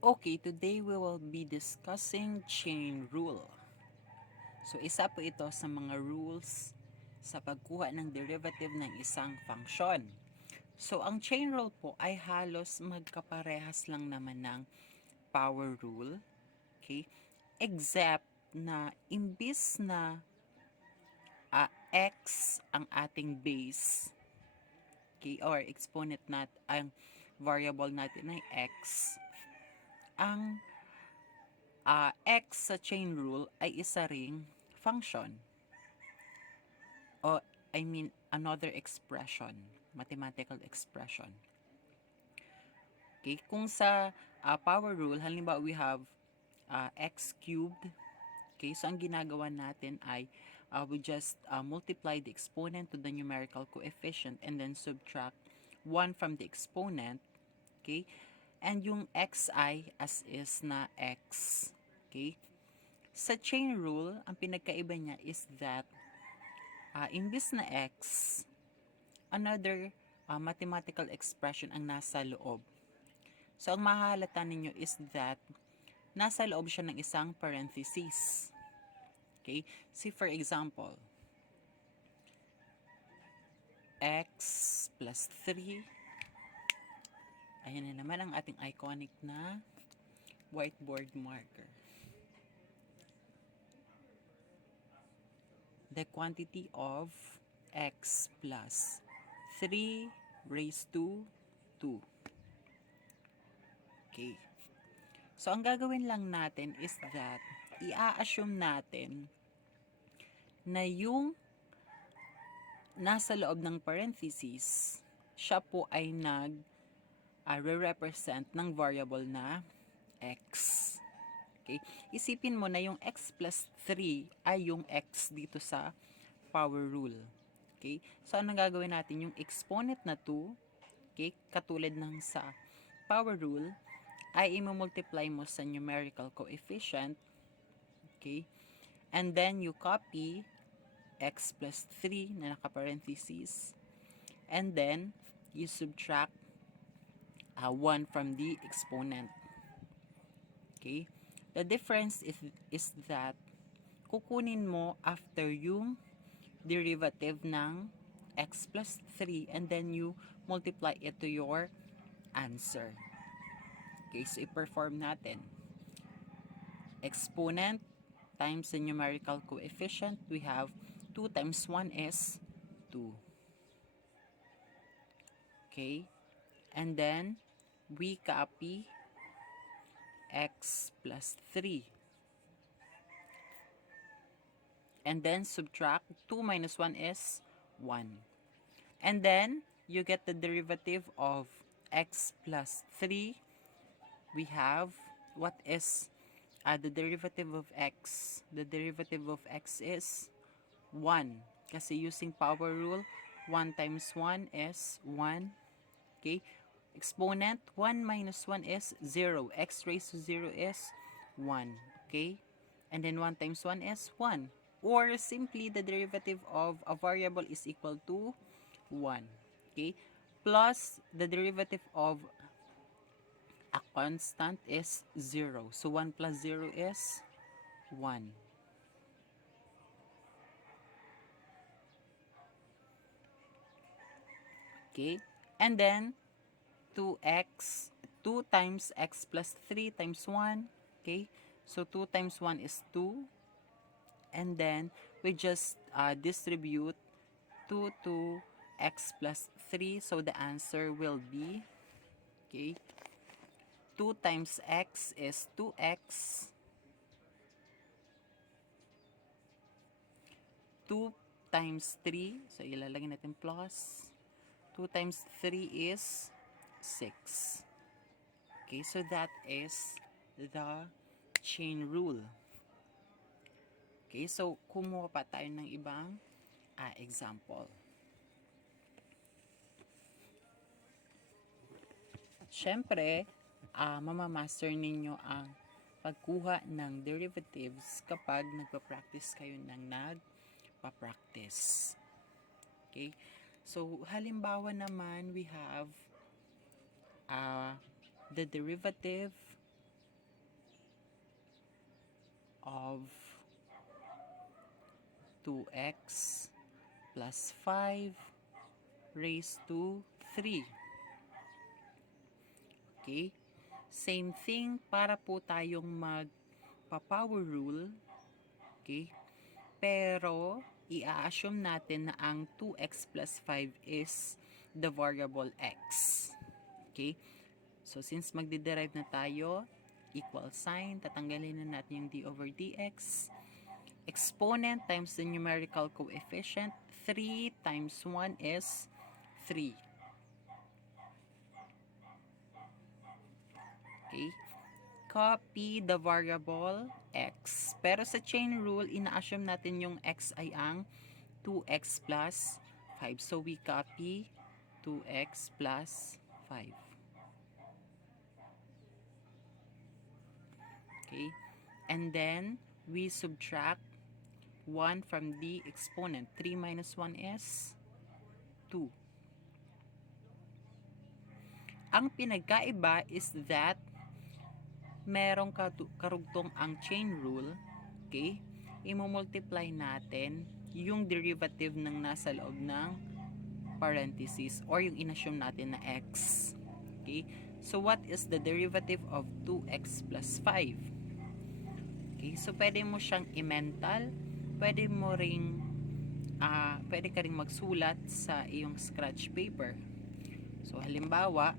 Okay, today we will be discussing chain rule. So, isa po ito sa mga rules sa pagkuha ng derivative ng isang function. So, ang chain rule po ay halos magkaparehas lang naman ng power rule. Okay? Except na imbis na x ang ating base, okay, or exponent ang variable natin ay x, ang x sa chain rule ay isa ring function. O, I mean, another expression, mathematical expression. Okay, kung sa power rule, halimbawa we have x cubed. Okay, so ang ginagawa natin ay we just multiply the exponent to the numerical coefficient and then subtract 1 from the exponent. Okay, and yung xi as is na x. Okay, sa chain rule, ang pinagkaiba niya is that imbis na x, another mathematical expression ang nasa loob. So, ang mahalata ninyo is that nasa loob siya ng isang parenthesis. Okay? See, for example, x plus 3. Ayan na naman ang ating iconic na whiteboard marker. The quantity of x plus 3 raised to 2. Okay. So, ang gagawin lang natin is that i-assume natin na yung nasa loob ng parenthesis, siya po ay re-represent ng variable na x. Okay? Isipin mo na yung x plus 3 ay yung x dito sa power rule. Okay? So, anong gagawin natin? Yung exponent na 2, okay, katulad ng sa power rule, ay i-multiply mo sa numerical coefficient. Okay? And then, you copy x plus 3 na naka-parenthesis. And then, you subtract 1 from the exponent. Okay? The difference is that kukunin mo after yung derivative ng x plus 3 and then you multiply it to your answer. Okay, so i-perform natin. Exponent times the numerical coefficient, we have 2 times 1 is 2. Okay, and then we copy x plus 3. And then subtract 2 minus 1 is 1. And then you get the derivative of x plus 3. We have, what is the derivative of x? The derivative of x is 1. Kasi using power rule, 1 times 1 is 1. Okay? Exponent, 1 minus 1 is 0. X raised to 0 is 1. Okay? And then 1 times 1 is 1. Or simply, the derivative of a variable is equal to 1. Okay? Plus, the derivative of a constant is 0. So, 1 plus 0 is 1. Okay? And then, 2 times x plus 3 times 1. Okay? So, 2 times 1 is 2. And then, we just distribute 2 to x plus 3. So, the answer will be, okay, 2 times x is 2x. 2 times 3, so ilalagay natin plus. 2 times 3 is 6. Okay, so that is the chain rule. Okay, so kumuha pa tayo ng ibang example. Siyempre, mamamaster ninyo ang pagkuha ng derivatives kapag nagpa-practice kayo ng nagpa-practice. Okay? So, halimbawa naman, we have the derivative of 2x plus 5 raised to 3. Okay? Same thing para po tayong magpa-power rule. Okay? Pero, i-assume natin na ang 2x plus 5 is the variable x. Okay? So, since magde-derive na tayo, equal sign, tatanggalin na natin yung d over dx. Exponent times the numerical coefficient, 3 times 1 is 3. Okay? Copy the variable x. Pero sa chain rule, ina-assume natin yung x ay ang 2x plus 5. So, we copy 2x plus 5. Okay? And then, we subtract 1 from the exponent. 3 minus 1 is 2. Ang pinagkaiba is that merong karugtong ang chain rule. Okay? Imo-multiply natin yung derivative ng nasa loob ng parenthesis or yung inassume natin na x. Okay? So, what is the derivative of 2x plus 5? Okay? So, pwede mo siyang i-mental. Pwede mo ring pwede ka ring magsulat sa iyong scratch paper. So, halimbawa,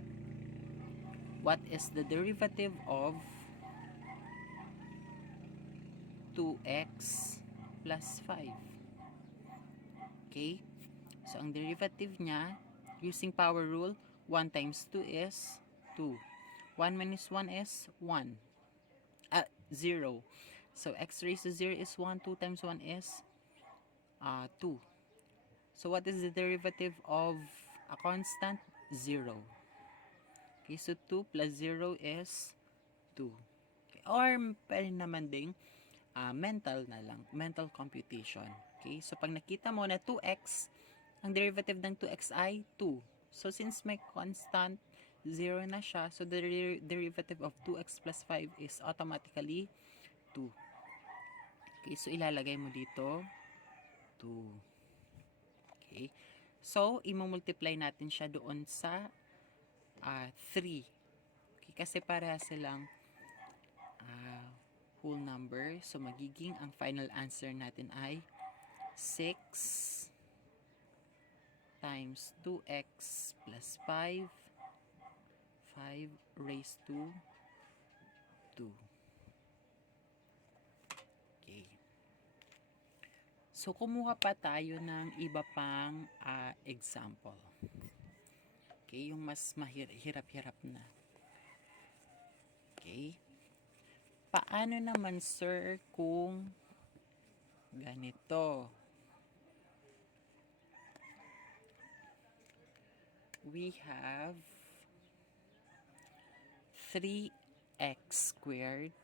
what is the derivative of 2x plus 5? Okay? So, ang derivative niya, using power rule, 1 times 2 is 2. 1 minus 1 is 1. 0. So, x raised to 0 is 1. 2 times 1 is 2. So, what is the derivative of a constant? 0. Okay, so 2 plus 0 is 2. Okay, or pwede naman ding mental na lang, mental computation. Okay, so pag nakita mo na 2x, ang derivative ng 2x ay 2. So, since may constant, 0 na siya, so the derivative of 2x plus 5 is automatically 2. Okay, so ilalagay mo dito 2. Okay, so imumultiply natin siya doon sa 3. Okay, kasi para silang whole number. So, magiging ang final answer natin ay 6 times 2x plus 5 raised to 2. Okay. So, kumuha pa tayo ng iba pang example. Okay, yung mas mahirap-hirap na. Okay. Paano naman, sir, kung ganito? We have 3x squared,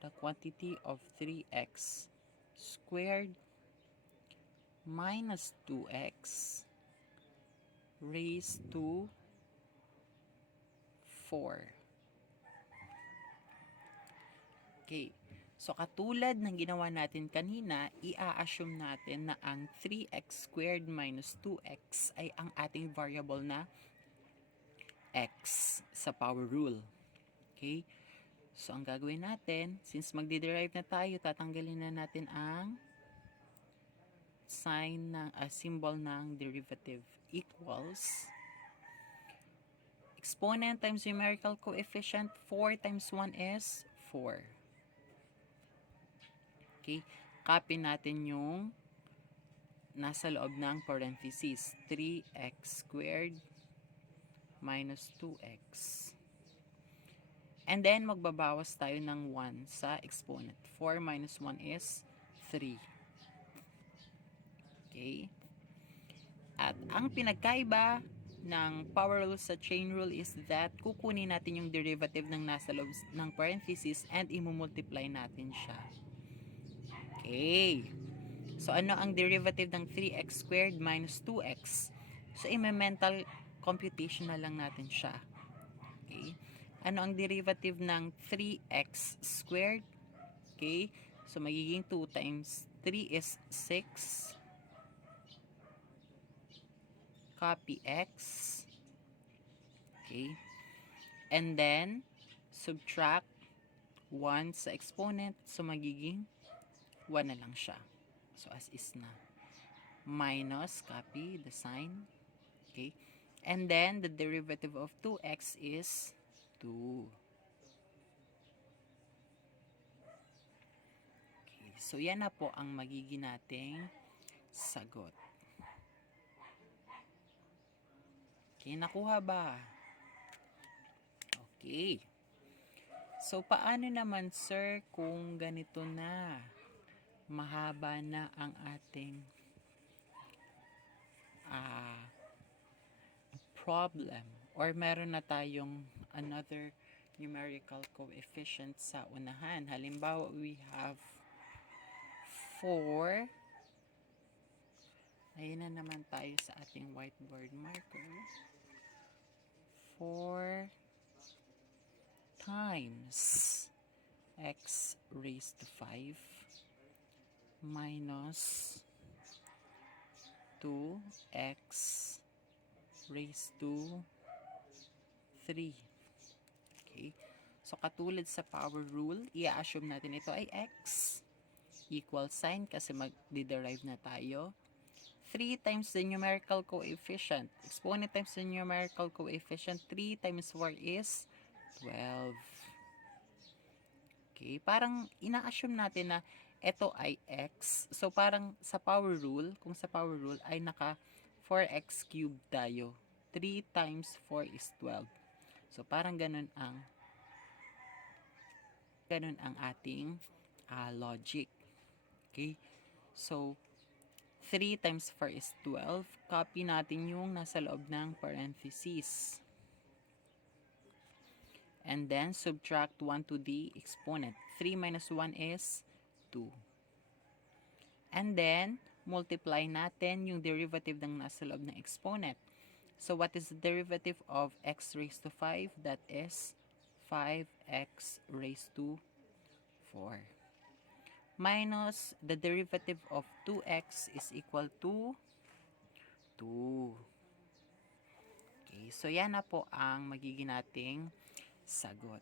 the quantity of 3x squared minus 2x raised to 4. Okay. So, katulad ng ginawa natin kanina, i-assume natin na ang 3x squared minus 2x ay ang ating variable na x sa power rule. Okay? So, ang gagawin natin, since magdi-derive na tayo, tatanggalin na natin ang sign ng symbol ng derivative equals exponent times numerical coefficient. 4 times 1 is 4. Okay, copy natin yung nasa loob ng parenthesis, 3x squared minus 2x. And then, magbabawas tayo ng 1 sa exponent. 4 minus 1 is 3. Okay? At ang pinagkaiba ng power rule sa chain rule is that kukunin natin yung derivative ng nasa loob ng parenthesis and imumultiply natin siya. Okay. So, ano ang derivative ng 3x squared minus 2x? So, i-mental computation na lang natin siya. Okay. Ano ang derivative ng 3x squared? Okay. So, magiging 2 times 3 is 6. Copy x. Okay. And then, subtract 1 sa exponent. So, magiging 1 na lang siya. So, as is na. Minus, copy the sign. Okay. And then, the derivative of 2x is 2. Okay. So, yan na po ang magiging nating sagot. Okay, nakuha ba? Okay. So, paano naman, sir, kung ganito na? Mahaba na ang ating problem. Or meron na tayong another numerical coefficient sa unahan. Halimbawa, we have 4. Ayun na naman tayo sa ating whiteboard marker. 4 times x raised to 5 minus 2x raised to 3. Okay. So, katulad sa power rule, i-assume natin ito ay x equal sign kasi mag-derive na tayo. 3 times the numerical coefficient. Exponent times the numerical coefficient. 3 times 4 is 12. Okay, parang ina-assume natin na ito ay x. So, parang sa power rule, kung sa power rule ay naka 4x cubed tayo. 3 times 4 is 12. So, parang ganun ang ating logic. Okay? So, 3 times 4 is 12. Copy natin yung nasa loob ng parentheses. And then, subtract 1 to the exponent. 3 minus 1 is 2. And then, multiply natin yung derivative ng nasa loob ng exponent. So, what is the derivative of x raised to 5? That is 5x raised to 4. Minus the derivative of 2x is equal to 2. Okay, so yan na po ang magiging nating sagot.